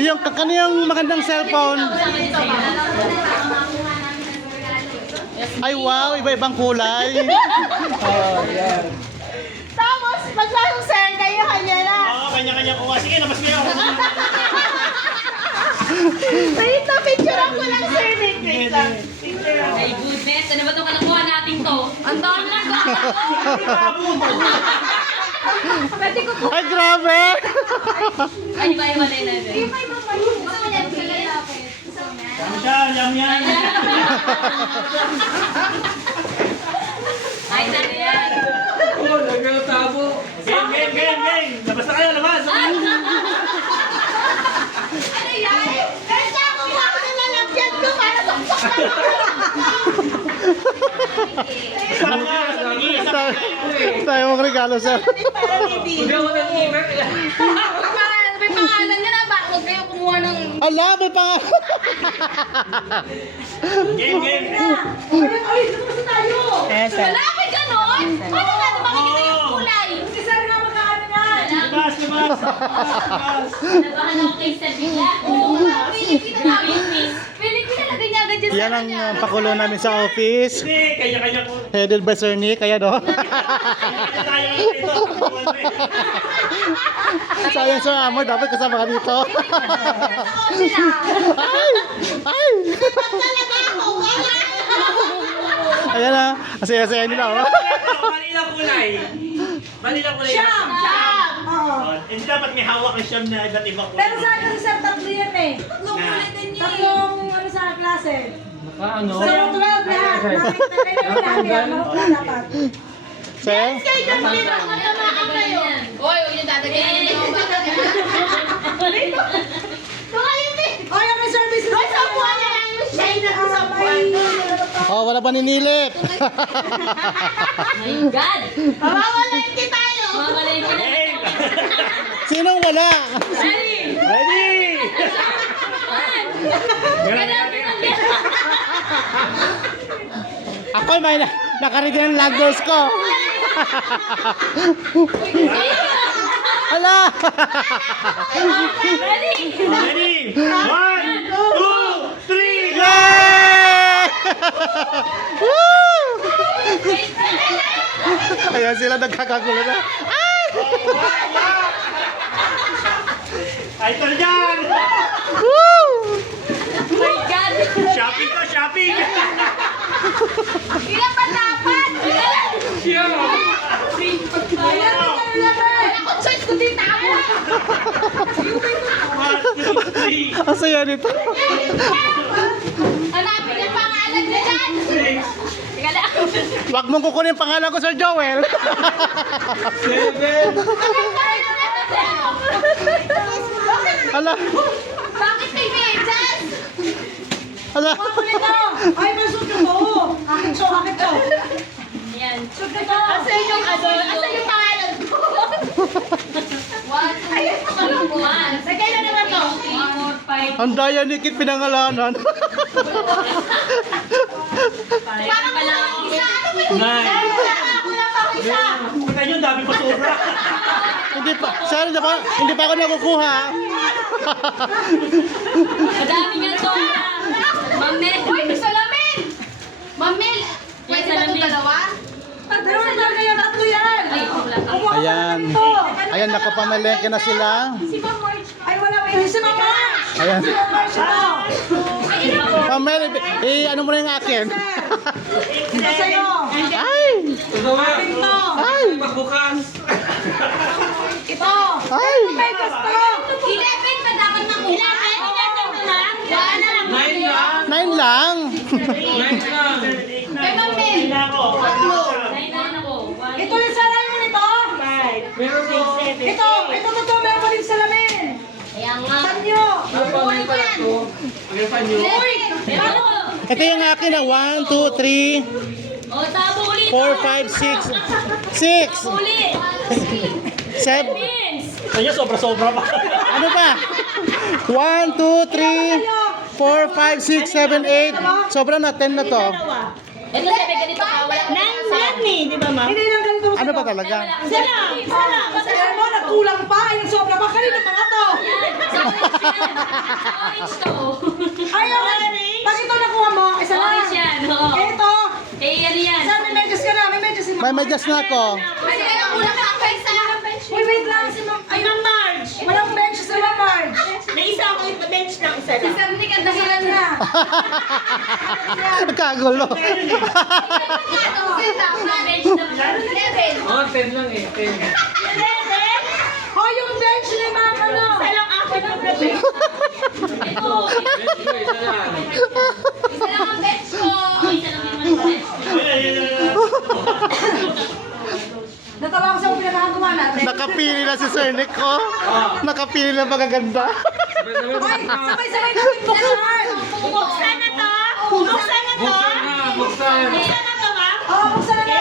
Yung kaniyang magandang cellphone. Ay wow, iba-ibang kulay. Oh, yeah. Tapos, maglalong sir, kayo kanya na. Oo, kanya-kanya kuha. Sige, labas kayo. Wait, picture ako lang sir. Wait lang. Ay, goodness. Ano ba itong kanakuha natin to? Ang dami lang ko. Pwede ko po. Ay grabe. Ay, di ba yung malay na yun? Ano siya? Yam yan. Ay, sabi yan. Game. Labas na kayo, labas. Ano yan? Kasi ako ako na lalagyan ko para saksakan. Tayo mong regalo, sir. May pangalan niya na ba? Huwag kayo kumuha ng... Ala, may pang... Game. Ay, tapos tayo. Wala, may ganon? Paano nga na makikita yung kulay? Si sir nga magkano na. Labas. Nabahan ako kay Sir Bigla. Oo, Pilipina namin, miss. Pilipina lagay niya agad dyan sa Yan ang kanya. pakulo namin sa office. Hindi, kanya-kanya ko. Headed by Sir Nick, kaya no? Tayo dito. Sayang Sir Amor, dapat kasama ka dito. Ay! Talaga ako. Ayan na, asaya-asaya nila, oh. Manilang kulay. Siyam. Hindi dapat may hawak ng siyam na iba't ibang kulay. Pero sa akin si sir, tatlo yan eh. Tatlong kulay din niya. Tatlong ano sa klase. Ano? So, 12 lahat. Nakita kayo lahat yan. Marap na dapat. Sir? Kayo dyan, matatamaan kayo. Oy, huwag yung dadagyan. Ay, may service. Ay, sa buwan na lang yung shade na sa buwan. Oh, wala pa ninilip. My God! Mawawalente tayo. Mamalay ka na. Game. Sinong wala? Ready? Ready? Ako may nakaredy ng lagos ko. Hala! Ready? Ready? 1, 2, 3, go! Yay! Woo! Ayan sila nagkakagulo na. Ay, ito na dyan! Woo! My God! Shopping ko, shopping! Ilan ba dapat? Concert ko din ako. 1, 2, 3, Ang saya nito. Hanapin yung pangalan niya dyan! 6, Teka lang. Huwag mong kukunin yung pangalan ko, Sir Joel. 7, Hala, Bakit may medyas? hala. Kulit na. Ay, masuk ko to. Akin to. Yan. Suk na to. Asan yung pangalan ko? 1, 2, 3, 4. Sagay na naman to. 1, 4, 5. Ang daya ni Kit pinangalanan. Parang pala ako. Isa. Ano ba yung 9. Ako lang ako isa. Kita nyo, dami pa sobra. Hindi pa, sir, hindi pa ako nakukuha. Madami nga sobra. Mamel. Uy, may salamin! Mamel. Pwede ba itong dalawa? Tatlo na kayo. Tatlo yan. Ay, wala ka. Kumuha ka Ayan. na nito. Ayan, nakapamalengke na sila. Ay, wala pa yun si Mama. Ayan. Si Mama siya. Pamel, ano mo na yung akin? Ito sa'yo. Ay! Akin to. Ay! Magbukas. Ito. Ay! May gusto. 11 pa dapat na 11 na lang. Wala na lang. 9 lang. 9 lang. 9 lang. Kay Mamel. Hindi na ako. 9 ako. Ito yung salamin mo nito. Meron po. Ito. Meron pa din salamin. Kaya nga. Panyo. Apa, may pala to. Ang panyo. Pero, Ito yung akin na 1, 2, 3, o, tabo ulit. 4, 5, 6. 6. Ulit. 7. Vince. Kanya, sobra-sobra pa. Ano ba? 1, 2, 3, 4, 5, 6, 7, 8. Sobrang na 10 na to. Ito sabi ganito ka. Wala ka. Hindi lang ganito. Ano ba talaga? Sana. Sana mo, nagkulang pa. Ay, nagsobra pa. Kanina mga to. Orange to. Ayaw, pag ito nakuha mo, isa lang. Orange yan. Oo. Ito. Eh, yan yan. Sir, may medyas ka na. May medyas si Ma'am. May medyas na ako. Ay, ayaw, kulang ka ang bench. Uy, wait lang. Si Ma'am. Ay, Ma'am Marge. Walang bench si Ma'am Marge. Naisa ako yung bench ng isa lang. Hindi ka dahilan na. Kagulo. Bench na lang. Oh, 10 lang eh. 10. Oh, yung bench ni Ma'am, ano? Isa lang ako yung bench. Ito. Bench ko, isa lang. Isa lang ang bench ko. Isa lang yung bench ko. Natawa ko sa mga pinakagawa natin. Nakapili na si Sir Nick, oh. Nakapili na magaganda. Ay, sabay-sabay natin buksan. Buksan na to. Buksan na to. Buksan na, buksan. Buksan na to, ma'am. Oo, buksan na natin.